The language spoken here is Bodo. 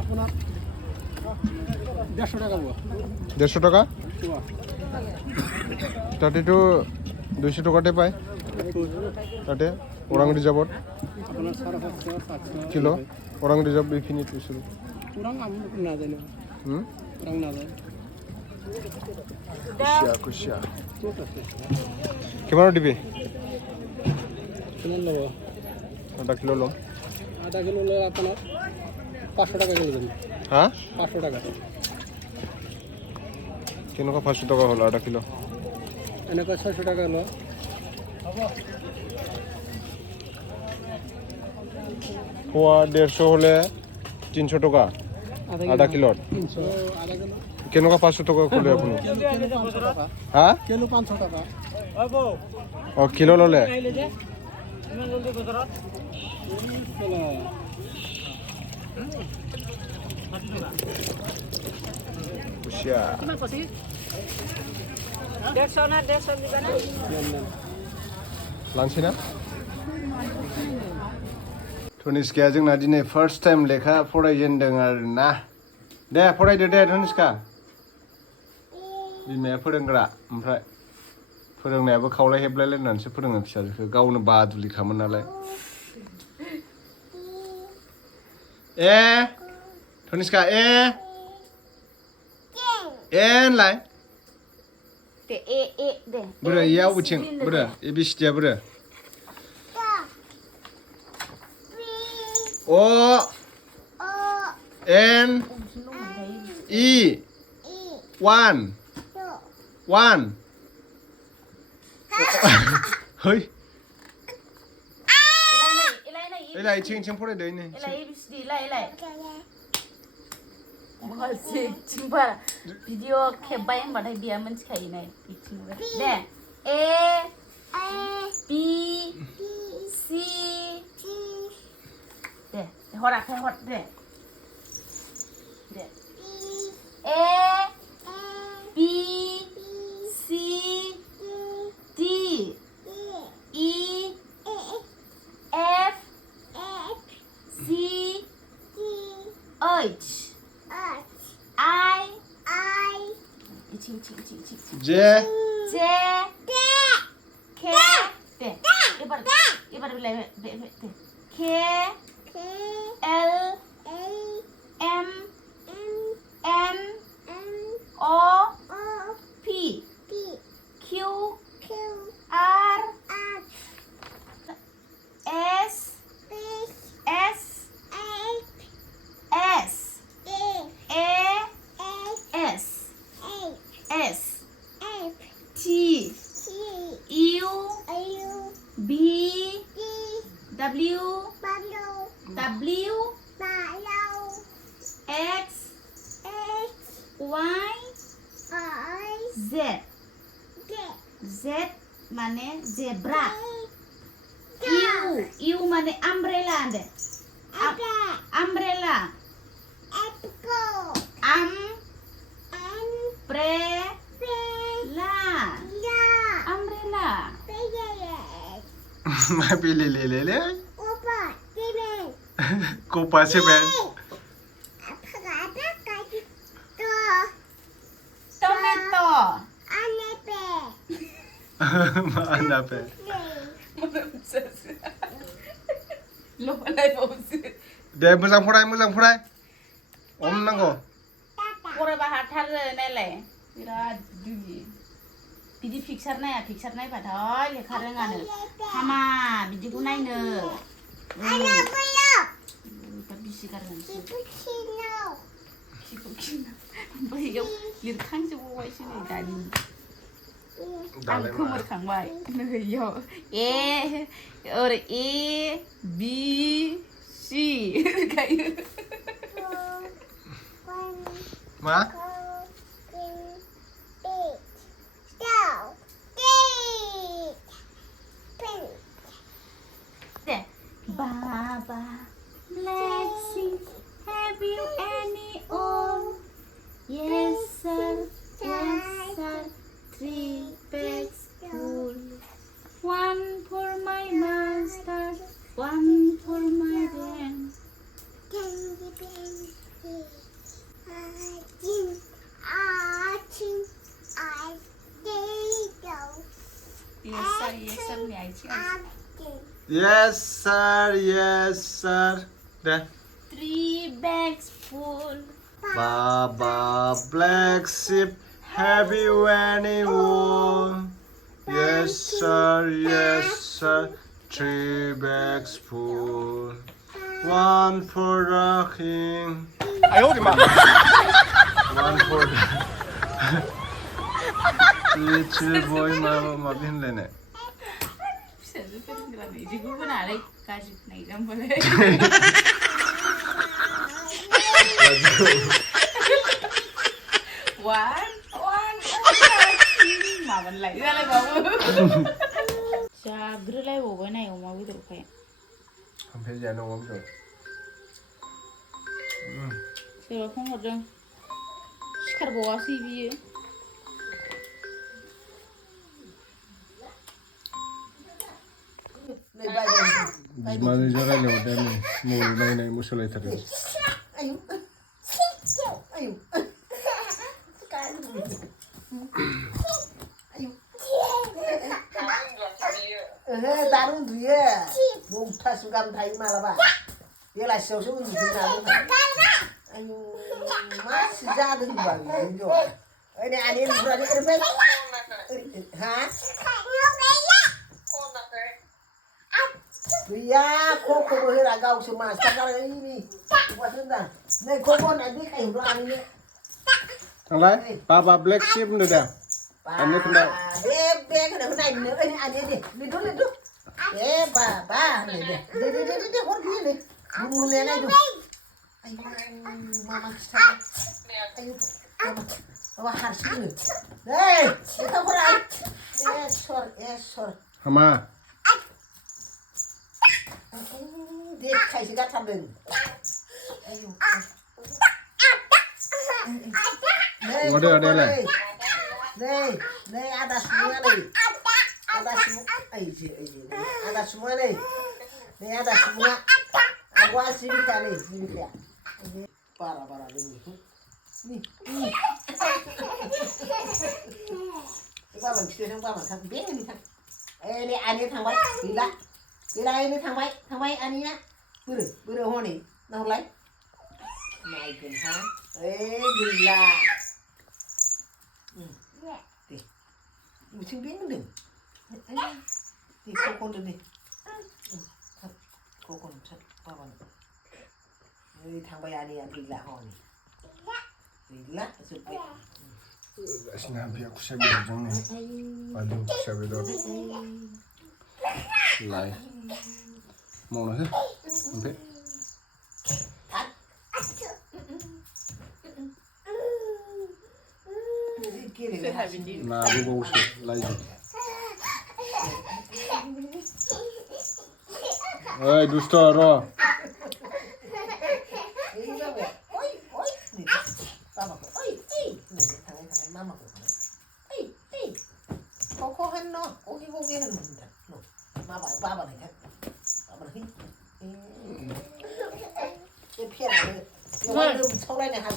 আপনার 150 টাকা 150 টাকা তাতে তো 200 টাকাতে পায় তাতে ওৰাং ৰিজাৰ্ভত আপনার 550 700 কিলো ওৰাং ৰিজাৰ্ভ এইখিনি কৈছোঁ ওরাং আমি না জানি ওরাং না জানি কুচিয়া কিমানৰ দিবি কিমান লব আধা কিলো লম আধা কিলো ললে আপনার 500 টাকা কিলো দেন হ্যাঁ 500 টাকা কেনেকুৱা 500 টাকা হ'ল আধা কিলো এনেকুৱা 600 টাকা হলো পোৱা 150 হলে 300 টাকা আধা কিলোত 300 আধা কিলো কেনেকুৱা 500 টাকা ক'লে আপুনি হা কিলো 500 টাকা অ কিলো ললে কুচিয়া लांसै ना धनिस्काया जोंना दिनै फार्स्ट टाइम लेखा फरायजेनदों आरोना दे फरायदो दे धनिस्का बिमाया फोरोंग्रा ओमफ्राय फोरोंनायाबो खावलाय हेबलायलायनानैसो फोरोङो फिसाजोखौ गावनो बादुलिखामोन नालाय ए धनिस्का ए होनलाय Bro, iya ucing, bro, ibis dia bro. O N E 1 Hei. Ilai cing फरायदो ini. Ilai ibis di ilai. Masih cimbar video खेबबाय होनबाथाय बिया मोनथिखायो नाय दे A B C दे हर आखाइ हर दे A B C D E F G H I J K ibar bilai K L M N O P Q R S T U B W X Y Z Z माने zebra U माने umbrella deh umbrella umbrella pilih lele Copa semen tomato mana pe lupa lagi bausi deh moजां फराय om नांगौ फरायबा हाथारो नायलाय बिराद दुगि बिदि पिक्चार नायबाथाय लेखा रोङानो हामा बिदिखौ नायनो बिसि गारगोन बैयाव लिरखांजोबबावबायसो नै दानि आं खोमोरखांबाय नैयाव ओरै A B C गायो मा Baa Baa Black Sheep, have you any own? Yes sir, 3 bags full. 1 for my master, 1 for my friend. Yes, sir. Yes, sir. There. 3 bags full. Baa Baa Black Sheep, have you any wool? Yes, sir. Yes, sir. 3 bags full. One for the king. 哎呦我的妈！ One for the little boy. Mama binlene. Sendo Pwrwngra ni di guru na lai kaji nai jam bole. One. Maban lai ra lai babu. Jagrulai bawa na yang mau itu kayak. Hampir jangan ngomong tuh. Siapa ngorong? Sekar bawa sih dia. Mana jalan lewat dan mau naik musuh terus. Ayo. Ayo. Taruh dia. Muntah suka mentai malah. Dia lah sesuatu yang tidak. Ayo. Masih jadi bang. Ini ada yang berani terbaik. Hah? Iya, kok boleh agak usah sekarang ini. Maksudnya, nih kok nanti kayak udah ini. Alright, Baa Baa Black Sheep udah. Ane kena. Dia kena ini ada deh. Lidu. Baa Baa deh. Dia pergi nih. Mulai aja. Ayo, mama kesana. Ayo, mama harus ini. Kita berai. Sor. Hama. Dia kayak sih datang deh. Ayo. Ada lah. Nih ada semua nih. Ada semua. Ada semua nih. Nih ada semua. Aku sibika nih, sibika. Parah nih. Nih. Bang, kita bang, thằng bé này thằng. Ini ani thằng bay, gila ini thằng bay aninya. Buru hoa nih, nào lấy. Này kìa hả? Gila. Mungkin bingung deh. Di kokon deh. Kokon apa nih? Ini thằng bay aninya gila hoa nih. Gila, super. Sinabi ako sa video niya. Palo sa video. Lai. Mau na siya? Sampai. Nah, aku bawa siya. Lai siya. Hey, dusta ro. Mama ko. Kokohan no. Koki no. Baba này. Baba này. Cái phiền này. Sau đây này hạt